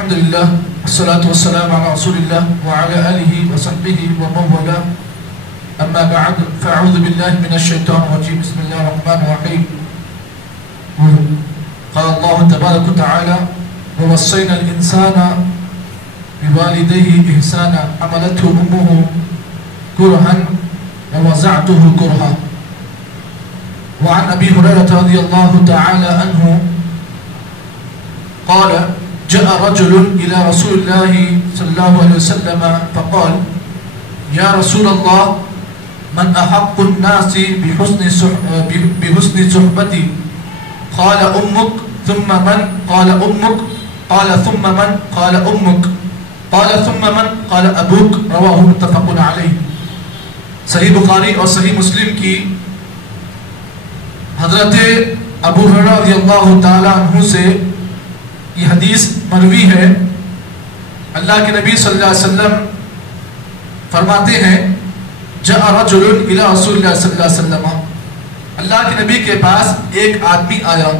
الحمدللہ والصلاة والسلام على رسول اللہ وعلى آلہ وصحبہ ومن والاه اما بعد فاعوذ باللہ من الشیطان الرجیم بسم اللہ الرحمن الرحیم قال اللہ تبارک وتعالی ووصینا الانسان بوالديه احسانا حملته امه كرها ووضعته كرها وعن ابي هريرة رضي الله تعالى عنه قال جاء رجل إلى رسول الله صلى الله عليه وسلم فقال يا رسول الله من أحق الناس بحسن صحبتي قال أمك ثم من قال أمك قال ثم من قال أمك قال ثم من قال أبوك رواه متفق عليه. صحیح بخاری اور صحیح مسلم کی حضرت ابو ہریرہ رضی اللہ تعالی عنہ سے یہ حدیث مروی ہے. اللہ کے نبی صلی اللہ علیہ وسلم فرماتے ہیں جاء رجل الى رسول اللہ صلی اللہ علیہ وسلم, اللہ کے نبی کے پاس ایک آدمی آیا.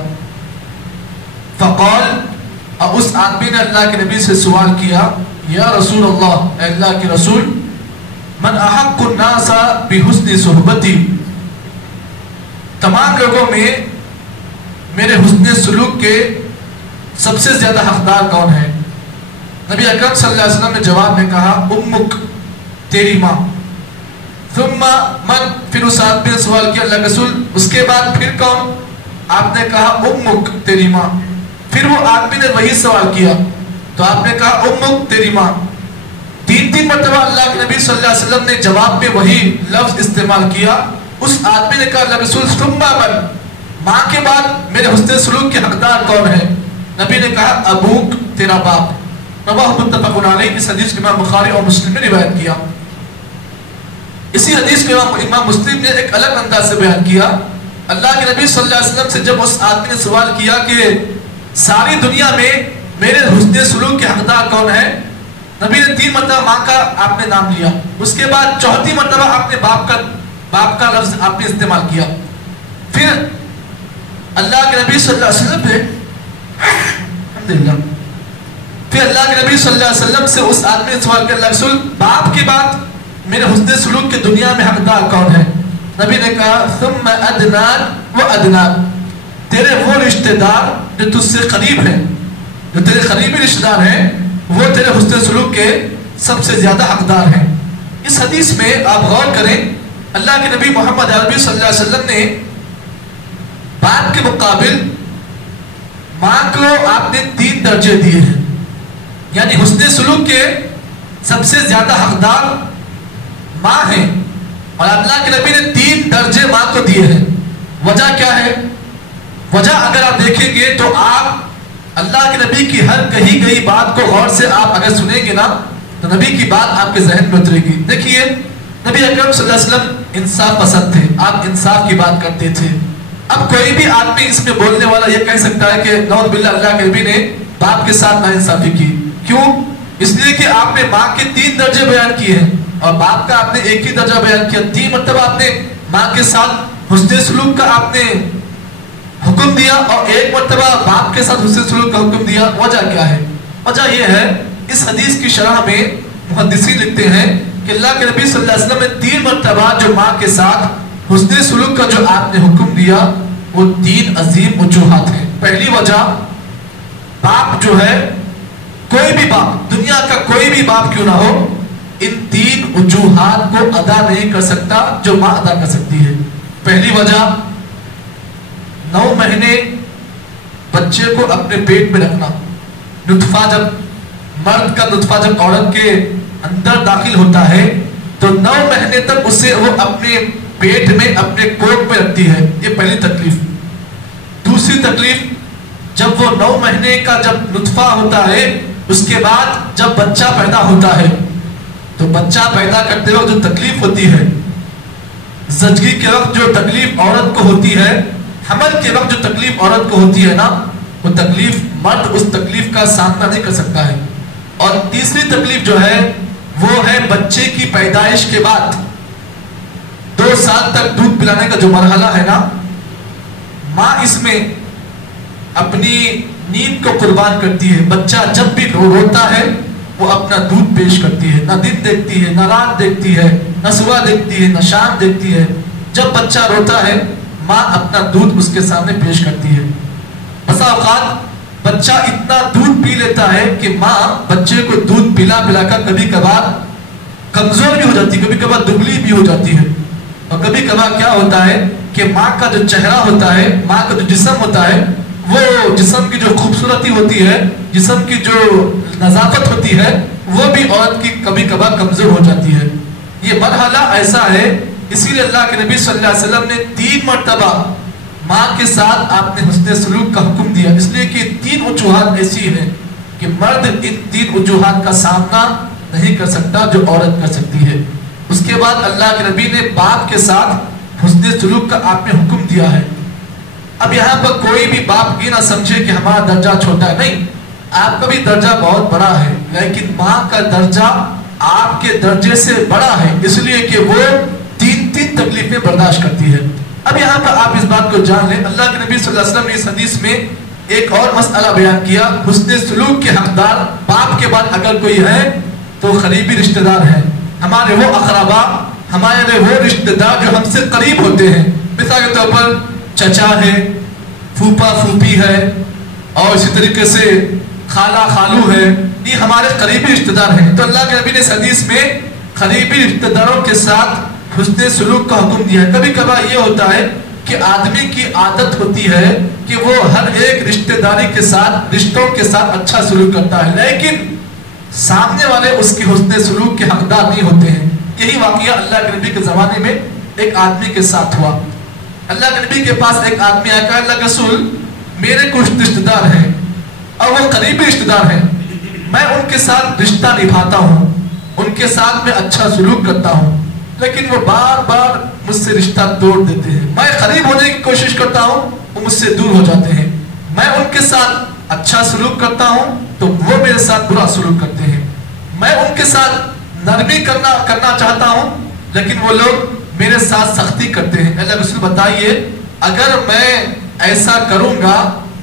فقال, اور اس آدمی نے اللہ کے نبی سے سوال کیا یا رسول اللہ, اے اللہ کے رسول, من احق الناس بحسن صحبتی, تمام لوگوں میں میرے حسن سلوک کے سب سے زیادہ حقدار کون ہے؟ نبی اکرم صلی اللہ علیہ وسلم نے جواب میں کہا امک, تیری ماں. ثم من, پھر اس آدمی نے سوال کیا اللہ کے رسول اس کے بعد پھر کون؟ آپ نے کہا امک, تیری ماں. پھر وہ آدمی نے وہی سوال کیا تو آپ نے کہا امک, تیری ماں. تین مرتبہ اللہ کے نبی صلی اللہ علیہ وسلم نے جواب میں وہی لفظ استعمال کیا. اس آدمی نے کہا اللہ کے رسول ثم من, ماں کے بعد میرے حسن سلوک کے حقدار کون ہے؟ نبی نے کہا ابوک, تیرا باپ. رواہ متفق علیہ, اس حدیث کو امام بخاری اور مسلم نے روایت کیا. اسی حدیث کو امام مسلم نے ایک الگ انداز سے بیان کیا. اللہ کے نبی صلی اللہ علیہ وسلم سے جب اس آدمی نے سوال کیا کہ ساری دنیا میں میرے حسن سلوک کے حقدار کون ہے, نبی نے 3 مرتبہ ماں کا آپ نے نام لیا. اس کے بعد 4تھی مرتبہ آپ نے باپ کا لفظ آپ نے استعمال کیا. پھر اللہ کے نبی صلی اللہ علیہ وسلم نے پھر اللہ کے نبی صلی اللہ علیہ وسلم سے اس آدمی نے سوال کیا اللہ رسول باپ کے بعد میرے حسن سلوک کے دنیا میں حقدار کون ہے؟ نبی نے کہا ثم ادنان و ادنان, تیرے وہ رشتہ دار جو تجھ سے قریب ہیں, جو تیرے قریبی رشتہ دار ہیں, وہ تیرے حسن سلوک کے سب سے زیادہ حقدار ہیں. اس حدیث میں آپ غور کریں, اللہ کے نبی محمد عربی صلی اللہ علیہ وسلم نے باپ کے مقابل ماں کو آپ نے 3 درجے دیے ہیں, یعنی حسن سلوک کے سب سے زیادہ حقدار ماں ہیں, اور اللہ کے نبی نے 3 درجے ماں کو دیے ہیں. وجہ کیا ہے؟ وجہ اگر آپ دیکھیں گے تو آپ اللہ کے نبی کی ہر کہی گئی بات کو غور سے آپ اگر سنیں گے نا تو نبی کی بات آپ کے ذہن میں اترے گی. دیکھیے نبی اکرم صلی اللہ علیہ وسلم انصاف پسند تھے, آپ انصاف کی بات کرتے تھے. اب کوئی بھی آدمی اس میں بولنے والا یہ کہہ سکتا ہے کہ نعوذ باللہ اللہ کے نبی نے باپ کے ساتھ ناانصافی کی. کیوں؟ اس لیے کہ آپ نے ماں کے 3 درجے بیان کیے ہیں اور باپ کا آپ نے ایک ہی درجہ بیان کیا. 3 مرتبہ آپ نے ماں کے ساتھ حسن سلوک کا آپ نے حکم دیا اور 1 مرتبہ باپ کے ساتھ حسن سلوک کا حکم دیا. وجہ کیا ہے؟ وجہ یہ ہے اس حدیث کی شرح میں محدثین لکھتے ہیں کہ اللہ کے نبی صلی اللہ علیہ وسلم نے 3 مرتبہ جو ماں کے ساتھ حسن سلوک کا جو آپ نے حکم دیا وہ 3 عظیم وجوہات ہیں. پہلی وجہ, باپ جو ہے, کوئی بھی باپ, دنیا کا کوئی بھی باپ کیوں نہ ہو, ان 3 وجوہات کو ادا نہیں کر سکتا جو ماں ادا کر سکتی ہے. پہلی وجہ, 9 مہینے بچے کو اپنے پیٹ میں رکھنا. نطفہ جب مرد کا نطفہ جب عورت کے اندر داخل ہوتا ہے تو 9 مہینے تک اسے وہ اپنے پیٹ میں اپنے کوکھ میں رکھتی ہے. یہ پہلی تکلیف. دوسری تکلیف, جب وہ 9 مہینے کا جب نطفہ ہوتا ہے اس کے بعد جب بچہ پیدا ہوتا ہے تو بچہ پیدا کرتے وقت جو تکلیف ہوتی ہے, زچگی کے وقت جو تکلیف عورت کو ہوتی ہے, حمل کے وقت جو تکلیف عورت کو ہوتی ہے نا, وہ تکلیف مرد اس تکلیف کا سامنا نہیں کر سکتا ہے. اور تیسری تکلیف جو ہے وہ ہے بچے کی پیدائش کے بعد 2 سال تک دودھ پلانے کا جو مرحلہ ہے نا, ماں اس میں اپنی نیند کو قربان کرتی ہے. بچہ جب بھی روتا ہے وہ اپنا دودھ پیش کرتی ہے, نہ دن دیکھتی ہے, نہ رات دیکھتی ہے, نہ صبح دیکھتی ہے, نہ شام دیکھتی ہے. جب بچہ روتا ہے ماں اپنا دودھ اس کے سامنے پیش کرتی ہے. بسا اوقات بچہ اتنا دودھ پی لیتا ہے کہ ماں بچے کو دودھ پلا پلا کر کبھی کبھار کمزور بھی ہو جاتی ہے, کبھی کبھار دبلی بھی ہو جاتی ہے. اور کبھی کبھار کیا ہوتا ہے کہ ماں کا جو چہرہ ہوتا ہے, ماں کا جو جسم ہوتا ہے, وہ جسم کی جو خوبصورتی ہوتی ہے, جسم کی جو نظافت ہوتی ہے, وہ بھی عورت کی کبھی کبھار کمزور ہو جاتی ہے. یہ مرحلہ ایسا ہے, اسی لیے اللہ کے نبی صلی اللہ علیہ وسلم نے 3 مرتبہ ماں کے ساتھ آپ نے حسن سلوک کا حکم دیا, اس لیے کہ 3 وجوہات ایسی ہیں کہ مرد ان 3 وجوہات کا سامنا نہیں کر سکتا جو عورت کر سکتی ہے. اس کے بعد اللہ کے نبی نے باپ کے ساتھ حسن سلوک کا آپ نے حکم دیا ہے. اب یہاں پر کوئی بھی باپ یہ نہ سمجھے کہ ہمارا درجہ چھوٹا ہے, نہیں, آپ کا بھی درجہ بہت بڑا ہے, لیکن ماں کا درجہ آپ کے درجے سے بڑا ہے, اس لیے کہ وہ 3 تکلیفیں برداشت کرتی ہے. اب یہاں پر آپ اس بات کو جان لیں, اللہ کے نبی صلی اللہ علیہ وسلم نے اس حدیث میں ایک اور مسئلہ بیان کیا. حسن سلوک کے حقدار باپ کے بعد اگر کوئی ہے تو قریبی رشتہ دار ہیں, ہمارے وہ اقربا, ہمارے وہ رشتہ دار جو ہم سے قریب ہوتے ہیں. مثال کے طور پر چچا ہے, پھوپا پھوپھی ہے, اور اسی طریقے سے خالہ خالو ہے, یہ ہمارے قریبی رشتہ دار ہیں. تو اللہ کے نبی نے اس حدیث میں قریبی رشتہ داروں کے ساتھ حسن سلوک کا حکم دیا ہے. کبھی کبھار یہ ہوتا ہے کہ آدمی کی عادت ہوتی ہے کہ وہ ہر ایک رشتہ داری کے ساتھ, رشتوں کے ساتھ اچھا سلوک کرتا ہے, لیکن سامنے والے اس کے حسن سلوک کے حقدار نہیں ہوتے ہیں. یہی واقعہ اللہ کے نبی کے زمانے میں ایک آدمی کے ساتھ ہوا. اللہ کے نبی کے پاس ایک آدمی آیا, کہا اللہ کے رسول میرے کچھ رشتہ دار ہیں اور وہ قریبی رشتہ دار ہیں, میں ان کے ساتھ رشتہ نبھاتا ہوں, ان کے ساتھ میں اچھا سلوک کرتا ہوں, لیکن وہ بار بار مجھ سے رشتہ توڑ دیتے ہیں. میں قریب ہونے کی کوشش کرتا ہوں, وہ مجھ سے دور ہو جاتے ہیں. میں ان کے ساتھ اچھا سلوک کرتا ہوں تو وہ میرے ساتھ برا سلوک کرتے ہیں. میں ان کے ساتھ نرمی کرنا چاہتا ہوں, لیکن وہ لوگ میرے ساتھ سختی کرتے ہیں. اللہ رسول بتائیے, اگر میں ایسا کروں گا,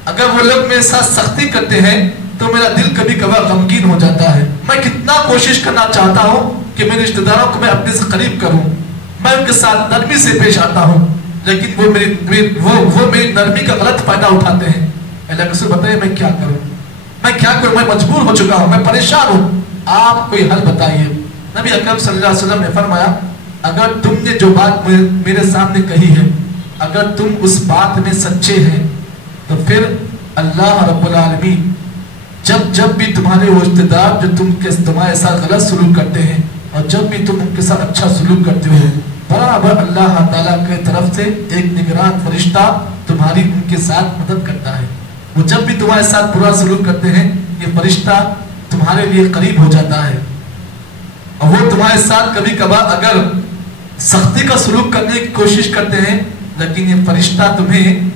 اگر وہ لوگ میرے ساتھ سختی کرتے ہیں تو میرا دل کبھی کبھار غمگین ہو جاتا ہے. میں کتنا کوشش کرنا چاہتا ہوں کہ میرے رشتہ داروں کو میں اپنے سے قریب کروں, میں ان کے ساتھ نرمی سے پیش آتا ہوں, لیکن وہ میری نرمی کا غلط فائدہ اٹھاتے ہیں. اللہ رسول بتائیے میں کیا کروں, میں مجبور ہو چکا ہوں, میں پریشان ہوں, آپ کوئی حل بتائیے. نبی اکرم صلی اللہ علیہ وسلم نے فرمایا, اگر تم نے جو بات میرے سامنے کہی ہے, اگر تم اس بات میں سچے ہیں تو پھر اللہ رب العالمین جب بھی تمہارے وہ رشتہ دار جو تمہارے ساتھ غلط سلوک کرتے ہیں اور جب بھی تم ان کے ساتھ اچھا سلوک کرتے ہو, برابر اللہ تعالیٰ کے طرف سے ایک نگران فرشتہ تمہاری ان کے ساتھ مدد کرتا ہے. وہ جب بھی تمہارے ساتھ برا سلوک کرتے ہیں, یہ فرشتہ تمہارے لیے قریب ہو جاتا ہے, اور وہ تمہارے ساتھ کبھی کبھار اگر سختی کا سلوک کرنے کی کوشش کرتے ہیں, لیکن یہ فرشتہ تمہیں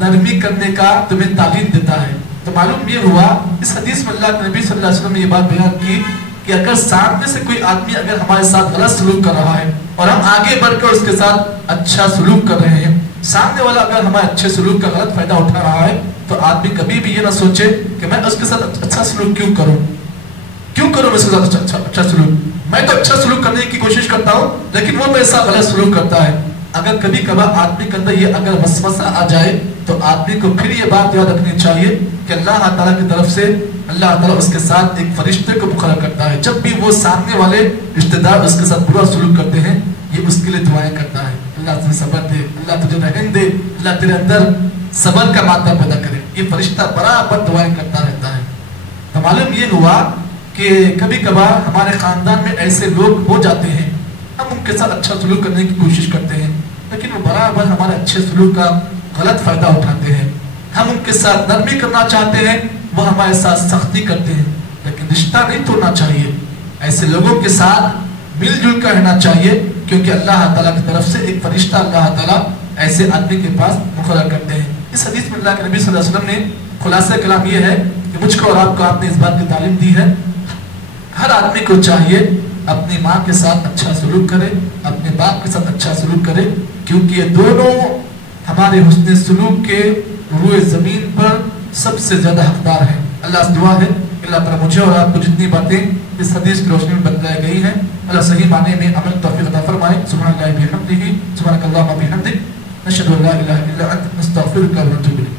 نرمی کرنے کا تمہیں تعلیم دیتا ہے. تو معلوم یہ ہوا اس حدیث میں اللہ کے نبی صلی اللہ علیہ وسلم نے یہ بات بیان کی کہ اگر سامنے سے کوئی آدمی اگر ہمارے ساتھ غلط سلوک کر رہا ہے اور ہم آگے بڑھ کر اس کے ساتھ اچھا سلوک کر رہے ہیں, سامنے والا اگر ہمارے اچھے سلوک کا غلط فائدہ اٹھا رہا ہے, تو آدمی کبھی بھی یہ نہ سوچے کہ میں اس کے ساتھ اچھا سلوک کیوں کروں میں اس کے ساتھ اچھا سلوک, میں تو اچھا سلوک کرنے کی کوشش کرتا ہوں لیکن وہ میرے ساتھ غلط سلوک کرتا ہے. اگر کبھی کبھار آدمی کے اندر یہ اگر وسوسہ آ جائے تو آدمی کو پھر یہ بات یاد رکھنی چاہیے کہ اللہ تعالیٰ کی طرف سے اللہ تعالیٰ اس کے ساتھ ایک فرشتے کو مقرر کرتا ہے. جب بھی وہ سامنے والے رشتہ دار اس کے ساتھ برا سلوک کرتے ہیں, یہ اس کے لیے دعائیں کرتا ہے, اللہ تجھے صبر دے, اللہ تجھے رحم دے, اللہ تیرے اندر صبر کا مادہ پیدا کرے. یہ فرشتہ برابر دعائیں کرتا رہتا ہے. تو معلوم یہ ہوا کہ کبھی کبھار ہمارے خاندان میں ایسے لوگ ہو جاتے ہیں, ہم ان کے ساتھ اچھا سلوک کرنے کی کوشش کرتے ہیں, لیکن وہ برابر ہمارے اچھے سلوک کا غلط فائدہ اٹھاتے ہیں. ہم ان کے ساتھ نرمی کرنا چاہتے ہیں, وہ ہمارے ساتھ سختی کرتے ہیں, لیکن رشتہ نہیں توڑنا چاہیے. ایسے لوگوں کے ساتھ مل جل کر رہنا چاہیے, کیونکہ اللہ تعالیٰ کی طرف سے ایک فرشتہ اللہ تعالیٰ ایسے آدمی کے پاس مقرر کرتے ہیں. اس حدیث میں اللہ کے نبی صلی اللہ علیہ وسلم نے خلاصہ کلام یہ ہے کہ مجھ کو اور آپ کو آپ نے اس بات کی تعلیم دی ہے, ہر آدمی کو چاہیے اپنی ماں کے ساتھ اچھا سلوک کرے, اپنے باپ کے ساتھ اچھا سلوک کرے, کیونکہ یہ دونوں ہمارے حسن سلوک کے روئے زمین پر سب سے زیادہ حقدار ہے۔ اللہ سے دعا ہے کہ اللہ تعالیٰ مجھے اور آپ کو جتنی باتیں اس حدیث کی روشنی میں بتلائی گئی ہیں اللہ صحیح معنی میں عمل توفیق عطا فرمائے۔ سبحان اللہ بحمدہ، سبحانک اللہم بحمدک، نشہد ان لا الہ الا انت، نستغفرک و نتوب الیک۔